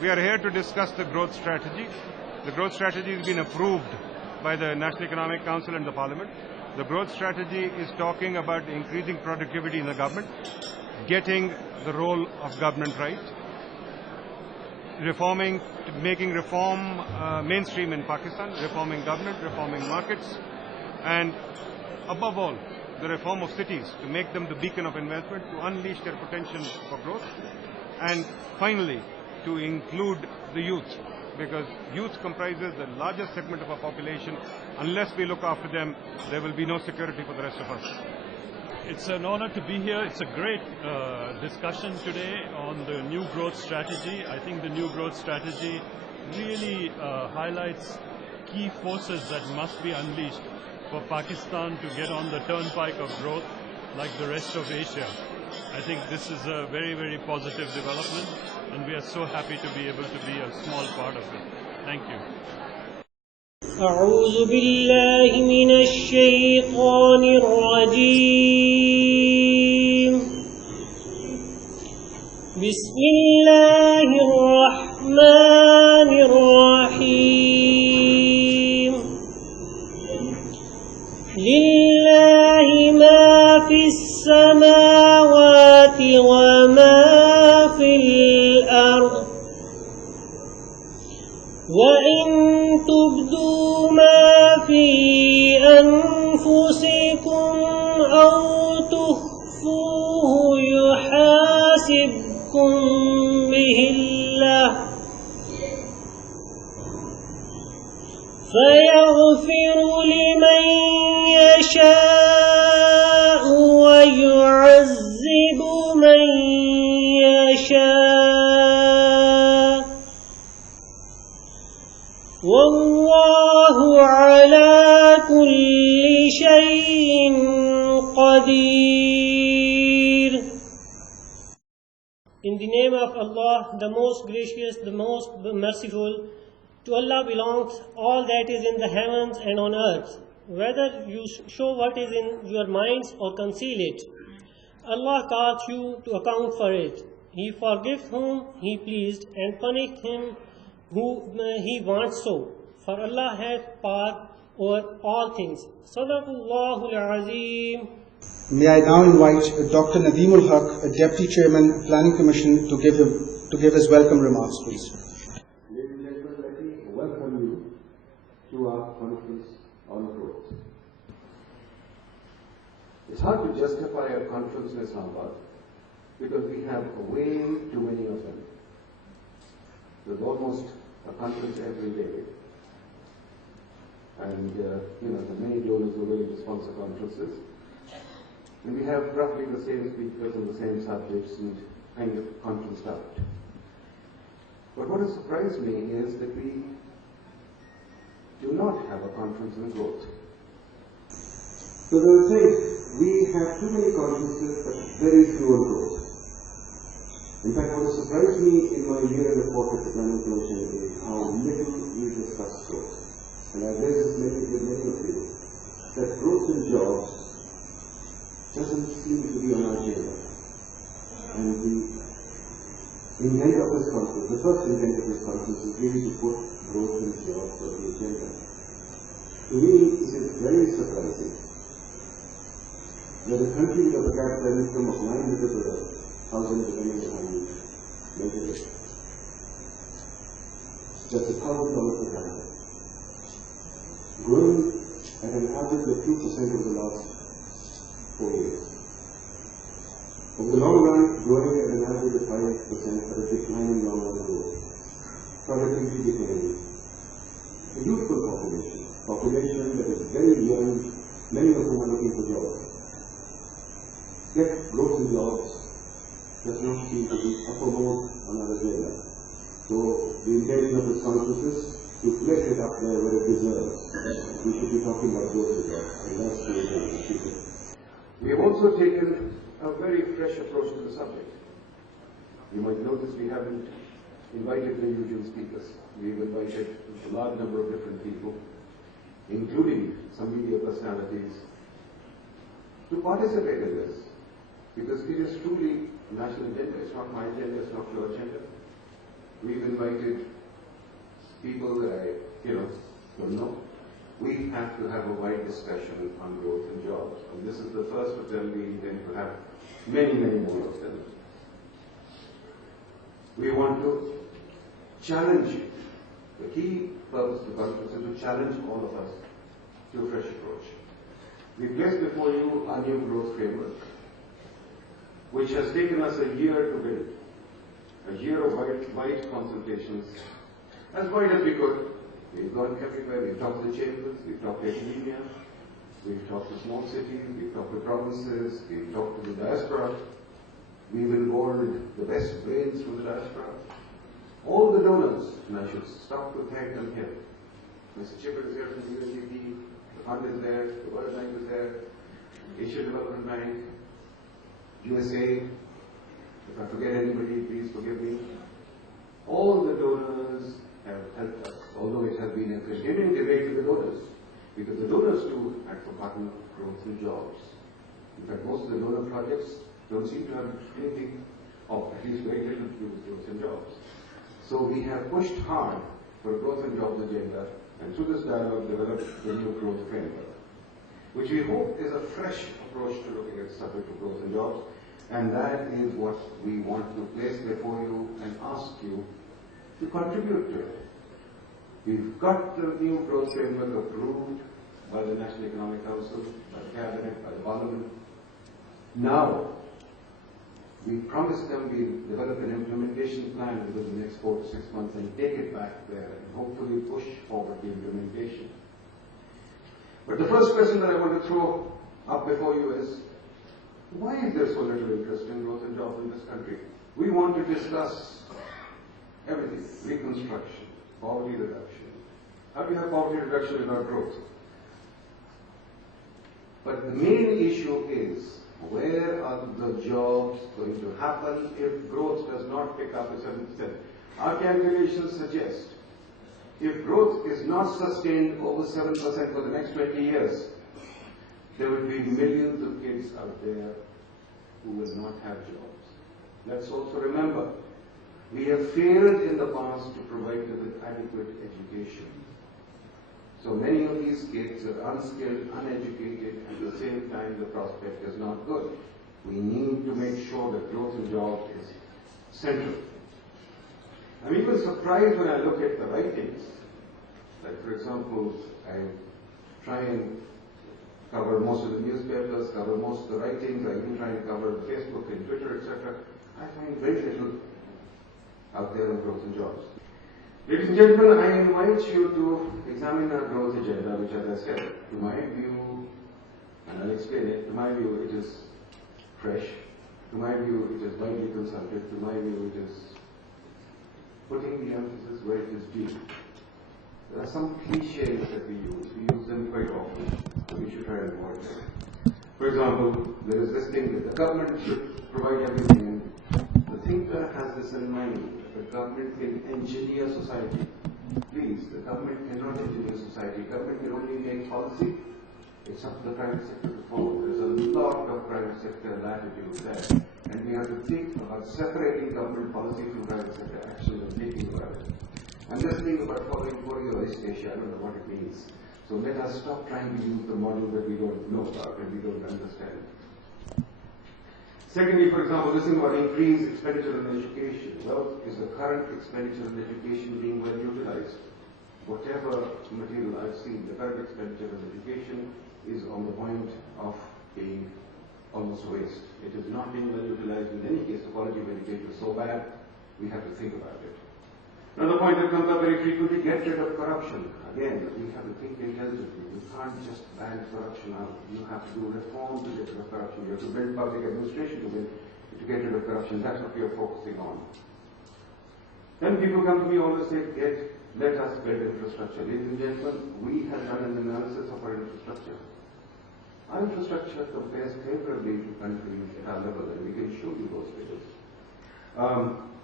We are here to discuss the growth strategy. The growth strategy has been approved by the National Economic Council and the Parliament. The growth strategy is talking about increasing productivity in the government, getting the role of government right, reforming, making reform mainstream in Pakistan, reforming government, reforming markets, and above all, the reform of cities to make them the beacon of investment, to unleash their potential for growth, and finally, to include the youth, because youth comprises the largest segment of our population. Unless we look after them, there will be no security for the rest of us. It's an honor to be here. It's a great discussion today on the new growth strategy. I think the new growth strategy really highlights key forces that must be unleashed for Pakistan to get on the turnpike of growth like the rest of Asia. I think this is a very, very positive development, and we are so happy to be able to be a small part of it. Thank you. أعوذ بالله من الشيطان الرجيم. بسم الله الرحمن الرحيم. لله ما في السماوات وما في الأرض وإن تبدوا ما في أنفسكم أو تخفوه يحاسبكم به الله فيغفر لمن يشاء ويعذب من يشاء والله على كل شيء قدير. In the name of Allah, the most gracious, the most merciful, to Allah belongs all that is in the heavens and on earth, whether you show what is in your minds or conceal it. Allah calls you to account for it. He forgives whom He pleased and punishes him who He wants so. For Allah has power over all things. Sadaqallahul Azim. May I now invite Dr. Nadeemul Haq, Deputy Chairman, Planning Commission, to give his welcome remarks, please. Ladies and gentlemen, let me welcome you to our conference on growth. It's hard to justify a conference in Islamabad because we have way too many of them. There's almost a conference every day. And, there are many donors who are willing to sponsor conferences. And we have roughly the same speakers on the same subjects and kind of conference out. But what has surprised me is that we do not have a conference on growth. So they will say, we have too many conferences but very few on growth. In fact, what has surprised me in my year in the quarter at the Planning Commission is how little we discuss growth. And I've raised this with many of you, that growth in jobs doesn't seem to be on our agenda. And the intent of this conference, the first intent of this conference is really to put growth in jobs on the agenda. To me, it is very surprising that a country with a per capita income of $900,000, depending on how you measure it, that's $1,000 per capita, growing at an average of 2% over the last 4 years. Over the long run, growing at an average of 5%, but a declining long run growth. Productivity declining. A youthful population that is very young, many of whom are looking for jobs. Yet growth in jobs does not seem to be uppermost on our agenda. So the intention of this conference is to place it up there where it deserves. We should be talking about growth in jobs, and that's the intention. We have also taken a very fresh approach to the subject. You might notice we haven't invited the usual speakers. We've invited a large number of different people, including some media personalities, to participate in this. Because it is truly a national agenda. It's not my agenda, it's not your agenda. We've invited people that I, don't know. We have to have a wide discussion on growth and jobs. And this is the first of them. We intend to have many, many more of them. We want to challenge you. The key purpose of the conference is to challenge all of us to a fresh approach. We place before you our new growth framework, which has taken us a year to build. A year of wide consultations, as wide as we could. We've gone everywhere. We've talked to the chambers, we've talked to academia, we've talked to small cities, we've talked to provinces, we've talked to the diaspora. We've involved the best brains from the diaspora. All the donors, and I should stop to thank them here. Mr. Chipper is here from the UNDP, the fund is there, the World Bank is there, Asia Development Bank, USA. If I forget anybody, please forgive me. All the donors have helped us, although it has been a continuing debate with the donors, because the donors too had forgotten growth and jobs. In fact, most of the donor projects don't seem to have anything, or at least very little to do with growth and jobs. So we have pushed hard for a growth and jobs agenda, and through this dialogue developed the new growth framework, which we hope is a fresh approach to looking at the subject of growth and jobs, and that is what we want to place before you and ask you to contribute to it. We've got the new growth framework approved by the National Economic Council, by the Cabinet, by the Parliament. Now, we promised them we'll develop an implementation plan within the next 4 to 6 months and take it back there and hopefully push forward the implementation. But the first question that I want to throw up before you is, why is there so little interest in growth and jobs in this country? We want to discuss everything: reconstruction, poverty reduction. How do you have poverty reduction in our growth? But the main issue is, where are the jobs going to happen if growth does not pick up to 7%? Our calculations suggest if growth is not sustained over 7% for the next 20 years, there will be millions of kids out there who will not have jobs. Let's also remember, we have failed in the past to provide them with adequate education. So many of these kids are unskilled, uneducated, and at the same time the prospect is not good. We need to make sure that growth and jobs is central. I'm even surprised when I look at the writings. Like, for example, I try and cover most of the newspapers, cover most of the writings, I even try and cover Facebook and Twitter, etc. I find very little out there on growth and jobs. Ladies and gentlemen, I invite you to examine our growth agenda, which, as I said, to my view, and I'll explain it, to my view it is fresh, to my view it is widely consulted, to my view it is putting the emphasis where it is due. There are some cliches that we use them quite often, so we should try and avoid them. For example, there is this thing that the government should provide everything. The thinker has this in mind. The government can engineer society. Please, the government cannot engineer society. Government can only make policy. It's up to the private sector to follow. There's a lot of private sector latitude there. And we have to think about separating government policy from private sector action and thinking about it. I'm just thinking about following Korea or East Asia. I don't know what it means. So let us stop trying to use the model that we don't know about and we don't understand. Secondly, for example, this thing about increased expenditure on education. Well, is the current expenditure on education being well utilized? Whatever material I've seen, the current expenditure on education is on the point of being almost waste. It is not being well utilized. In any case, the quality of education is so bad, we have to think about it. Another point that comes up very frequently, get rid of corruption. Again, we have to think intelligently. You can't just ban corruption out. You have to do reform to get rid of corruption. You have to build public administration to get rid of corruption. That's what we are focusing on. Then people come to me always say, let us build infrastructure. Ladies and gentlemen, we have done an analysis of our infrastructure. Our infrastructure compares favorably to countries at our level, and we can show you those figures.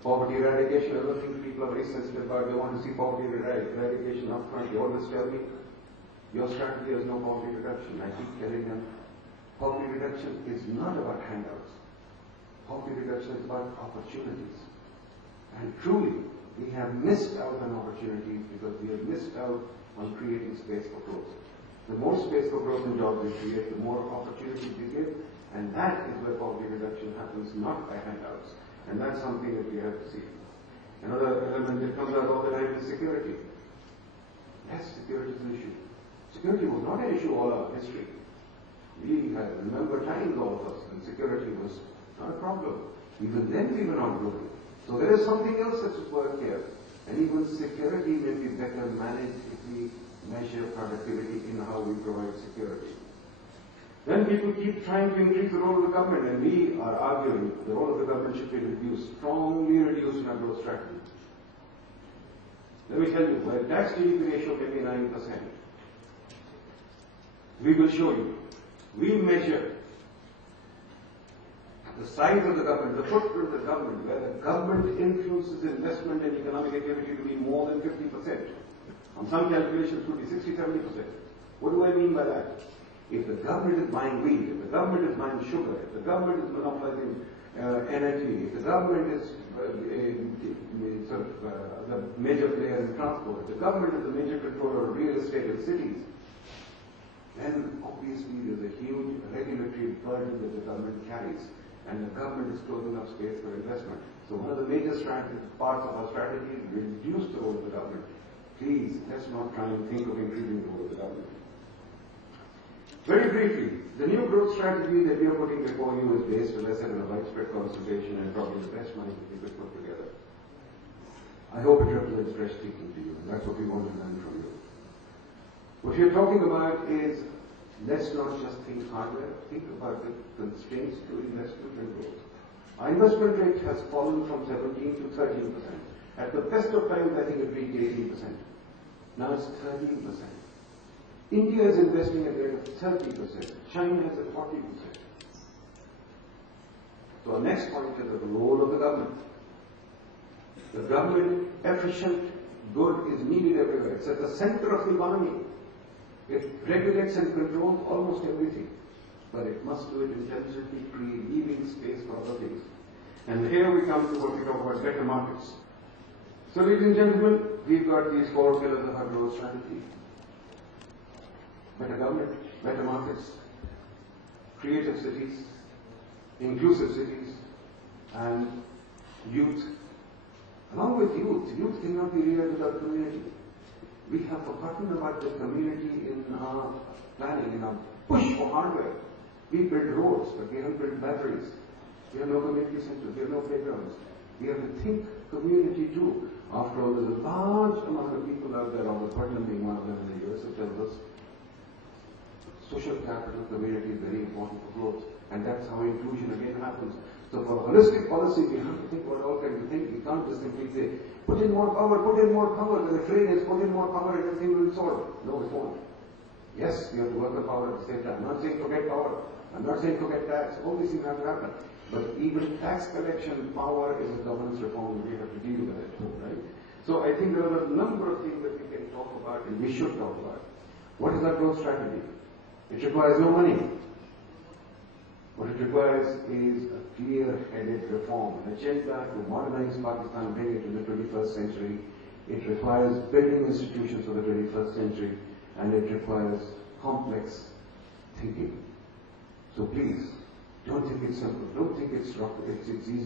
Poverty eradication, other things people are very sensitive about. They want to see poverty eradication up front. They always tell me, your strategy has no poverty reduction. I keep telling them, poverty reduction is not about handouts. Poverty reduction is about opportunities. And truly, We have missed out on opportunities because we have missed out on creating space for growth. The more space for growth and jobs we create, the more opportunities we give, and that is where poverty reduction happens, not by handouts. And that's something that we have to see. Another element that comes out all the time is security. Yes, security is an issue. Security was not an issue all our history. We remember times, all of us, when security was not a problem. Even then we were not growing. So there is something else that's at work here. And even security may be better managed if we measure productivity in how we provide security. Then people keep trying to increase the role of the government, and we are arguing the role of the government should be reduced, strongly reduced in our growth strategy. Let me tell you, where tax GDP ratio may be 9%, we will show you. We measure the size of the government, the footprint of the government, where the government influences investment and economic activity to be more than 50%. On some calculations, it could be 60-70%. What do I mean by that? If the government is buying wheat, if the government is buying sugar, if the government is monopolizing energy, if the government is the major player in transport, if the government is the major controller of real estate in cities, then obviously there's a huge regulatory burden that the government carries, and the government is closing up space for investment. So one of the major parts of our strategy is reduce the role of the government. Please, let's not try and think of increasing the role of the government. Very briefly, the new growth strategy that we are putting before you is based, as I said, on a widespread consultation and probably the best mind that we could put together. I hope it represents fresh thinking to you, and that's what we want to learn from you. What you're talking about is, let's not just think hardware, think about the constraints to investment and growth. Our investment rate has fallen from 17 to 13%. At the best of times, I think it reached 18%. Now it's 13%. India is investing at a rate of 30%. China is at 40%. So our next point is the role of the government. The government, efficient, good, is needed everywhere. It's at the center of the economy. It regulates and controls almost everything. But it must do it intelligently, leaving space for other things. And here we come to what we talk about, better markets. So ladies and gentlemen, we've got these 4 pillars of our growth strategy. Better government, better markets, creative cities, inclusive cities, and youth. Along with youth cannot be realized without community. We have forgotten about the community in our planning, in our push for hardware. We build roads, but we haven't built batteries. We have no community centers, we have no playgrounds. We have to think community too. After all, there's a large amount of people out there, Robert Putnam being one of them in the US, who tells us social capital community is very important for growth. And that's how inclusion again happens. So for holistic policy, we have to think about all kinds of things. We can't just simply say, put in more power, put in more power. The refrain is, put in more power and everything will be solved. No, it won't. Yes, we have to work the power at the same time. I'm not saying forget power. I'm not saying forget tax. All these things have to happen. But even tax collection power is a governance reform, and we have to deal with it too, right? So I think there are a number of things that we can talk about and we should talk about. What is our growth strategy? It requires no money. What it requires is a clear-headed reform, an agenda to modernize Pakistan, bring it to the 21st century. It requires building institutions for the 21st century, and it requires complex thinking. So please, don't think it's simple. Don't think it's rocket. It's easy.